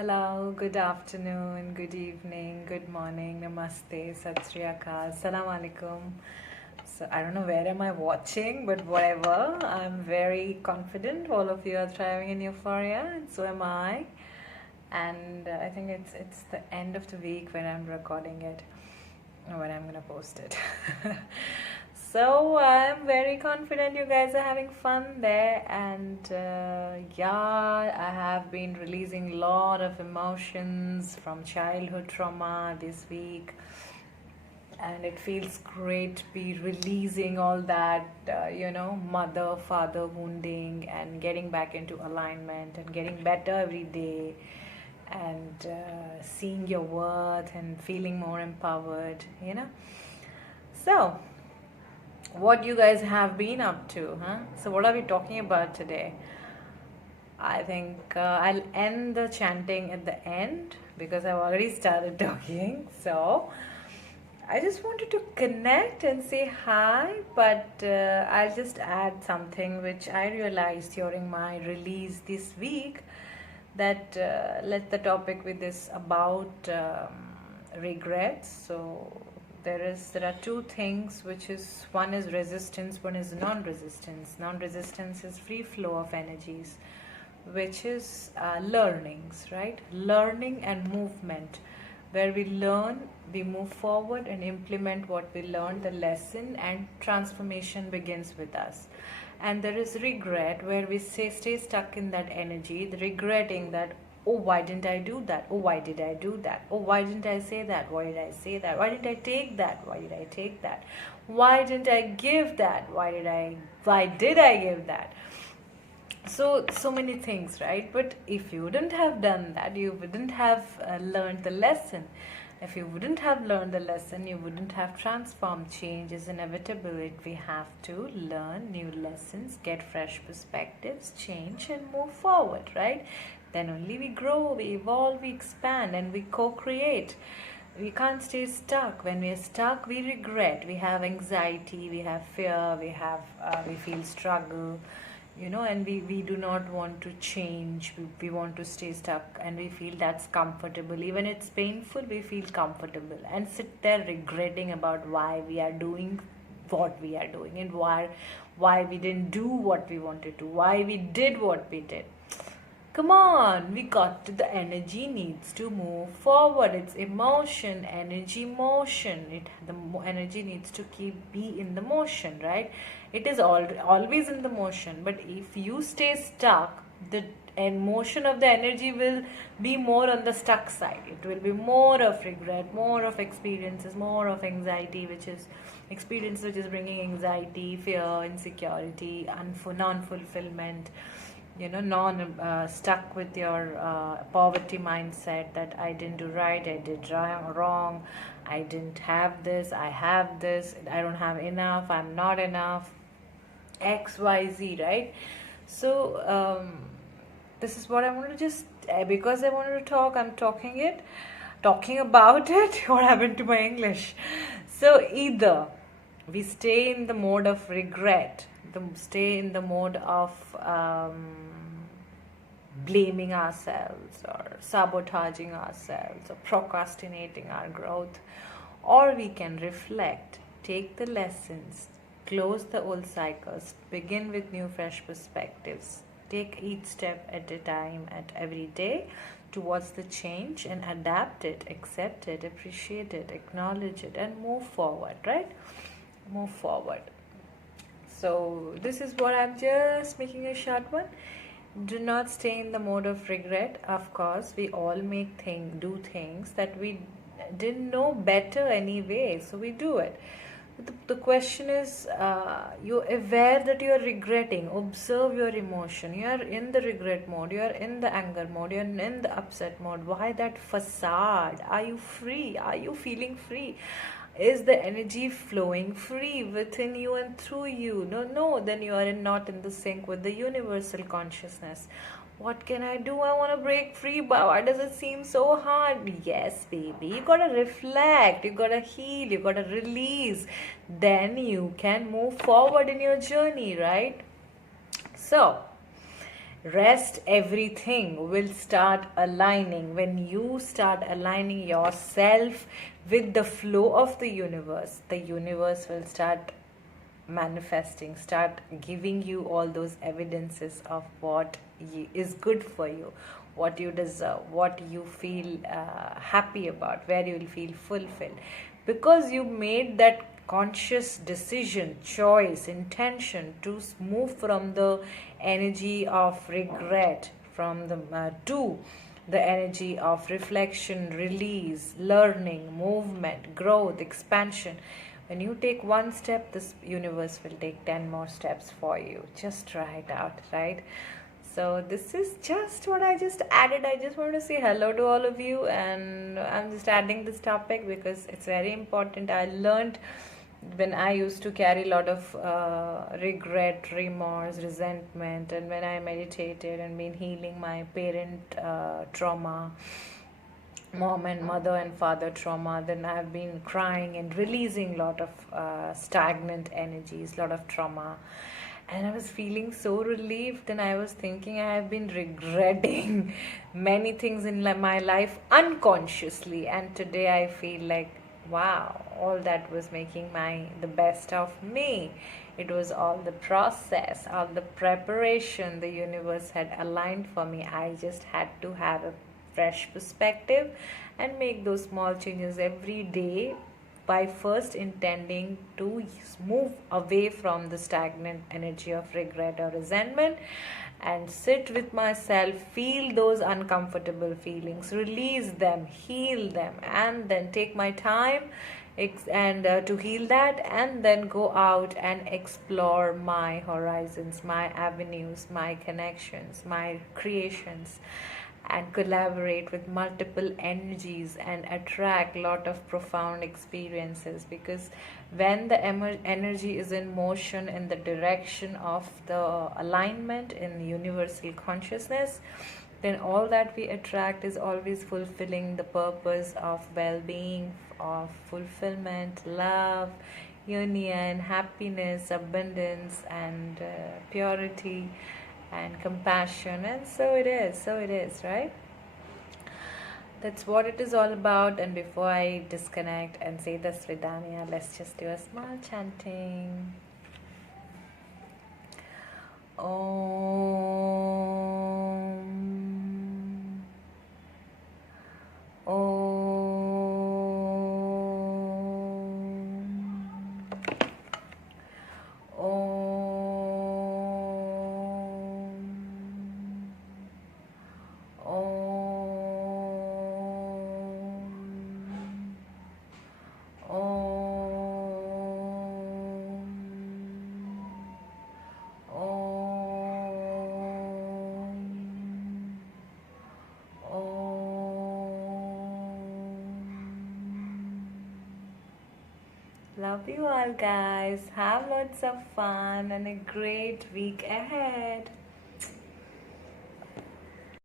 Hello, good afternoon, good evening, good morning, namaste, sat sri akal, salam alaikum. So I don't know where am I watching, but whatever. I'm very confident. All of you are thriving in euphoria, and so am I. And I think it's the end of the week when I'm recording it, or when I'm gonna post it. So I'm very confident you guys are having fun there, and yeah, I have been releasing a lot of emotions from childhood trauma this week, and it feels great to be releasing all that, mother father wounding and getting back into alignment and getting better every day, and seeing your worth and feeling more empowered. So what you guys have been up to, huh? So what are we talking about today? I think I'll end the chanting at the end because I've already started talking. So I just wanted to connect and say hi, but I'll just add something which I realized during my release this week, that let the topic with this about regrets. So there are two things, which is, one is resistance, one is non-resistance. Non-resistance is free flow of energies, which is learnings, right? Learning and movement, where we learn, we move forward and implement what we learned, the lesson, and transformation begins with us. And there is regret, where we stay stuck in that energy, the regretting that, oh, why didn't I do that? Oh, why did I do that? Oh, why didn't I say that? Why did I say that? Why didn't I take that? Why did I take that? Why didn't I give that? Why did I give that? So many things, right? But if you wouldn't have done that, you wouldn't have learned the lesson. If you wouldn't have learned the lesson, you wouldn't have transformed. Change is inevitable. We have to learn new lessons, get fresh perspectives, change, and move forward, right? Then only we grow, we evolve, we expand, and we co-create. We can't stay stuck. When we are stuck, we regret, we have anxiety, we have fear, we feel struggle, and we do not want to change. We want to stay stuck, and we feel that's comfortable. Even it's painful, we feel comfortable and sit there regretting about why we are doing what we are doing, and why we didn't do what we wanted to, why we did what we did. Come on, the energy needs to move forward. It's emotion, energy, motion. Energy needs to be in the motion, right? It is always in the motion. But if you stay stuck, the motion of the energy will be more on the stuck side. It will be more of regret, more of experiences, more of anxiety, which is bringing anxiety, fear, insecurity, non-fulfillment, stuck with your poverty mindset, that I didn't do right, I did wrong, I didn't have this, I have this, I don't have enough, I'm not enough, XYZ, right? So this is what I wanted to just, because I wanted to talk, I'm talking about it. What happened to my English? So either we stay in the mode of regret, stay in the mode of blaming ourselves, or sabotaging ourselves, or procrastinating our growth, or we can reflect, take the lessons, close the old cycles, begin with new fresh perspectives, take each step at a time, at every day, towards the change, and adapt it, accept it, appreciate it, acknowledge it, and move forward, right? Move forward. So this is what I'm just making a short one. Do not stay in the mode of regret. Of course, we all do things that we didn't know better anyway, so we do it. The question is, you're aware that you're regretting. Observe your emotion. You're in the regret mode, you're in the anger mode, you're in the upset mode. Why that facade? Are you free? Are you feeling free? Is the energy flowing free within you and through you? No, then you are not in the sync with the universal consciousness. What can I do? I want to break free, but why does it seem so hard? Yes, baby, you gotta reflect, you gotta heal, you gotta release. Then you can move forward in your journey, right? So rest, everything will start aligning. When you start aligning yourself with the flow of the universe will start manifesting, start giving you all those evidences of what is good for you, what you deserve, what you feel happy about, where you will feel fulfilled, because you made that conscious decision, choice, intention to move from the energy of regret, from the to the energy of reflection, release, learning, movement, growth, expansion. When you take one step, this universe will take 10 more steps for you. Just try it out, right? So, this is just what I just added. I just want to say hello to all of you, and I'm just adding this topic because it's very important. I learned when I used to carry a lot of regret, remorse, resentment, and when I meditated and been healing my parent trauma, mom and mother and father trauma, then I've been crying and releasing a lot of stagnant energies, a lot of trauma, and I was feeling so relieved. Then I was thinking I have been regretting many things in my life unconsciously, and today I feel like, wow, all that was making the best of me. It was all the process, all the preparation the universe had aligned for me. I just had to have a fresh perspective and make those small changes every day, by first intending to move away from the stagnant energy of regret or resentment and sit with myself, feel those uncomfortable feelings, release them, heal them, and then take my time and to heal that, and then go out and explore my horizons, my avenues, my connections, my creations, and collaborate with multiple energies and attract a lot of profound experiences. Because when the energy is in motion in the direction of the alignment in universal consciousness, then all that we attract is always fulfilling the purpose of well-being, of fulfillment, love, union, happiness, abundance, and purity and compassion. And so it is, right? That's what it is all about. And before I disconnect and say the Sridhanya, let's just do a small chanting. Om. Love you all, guys. Have lots of fun and a great week ahead.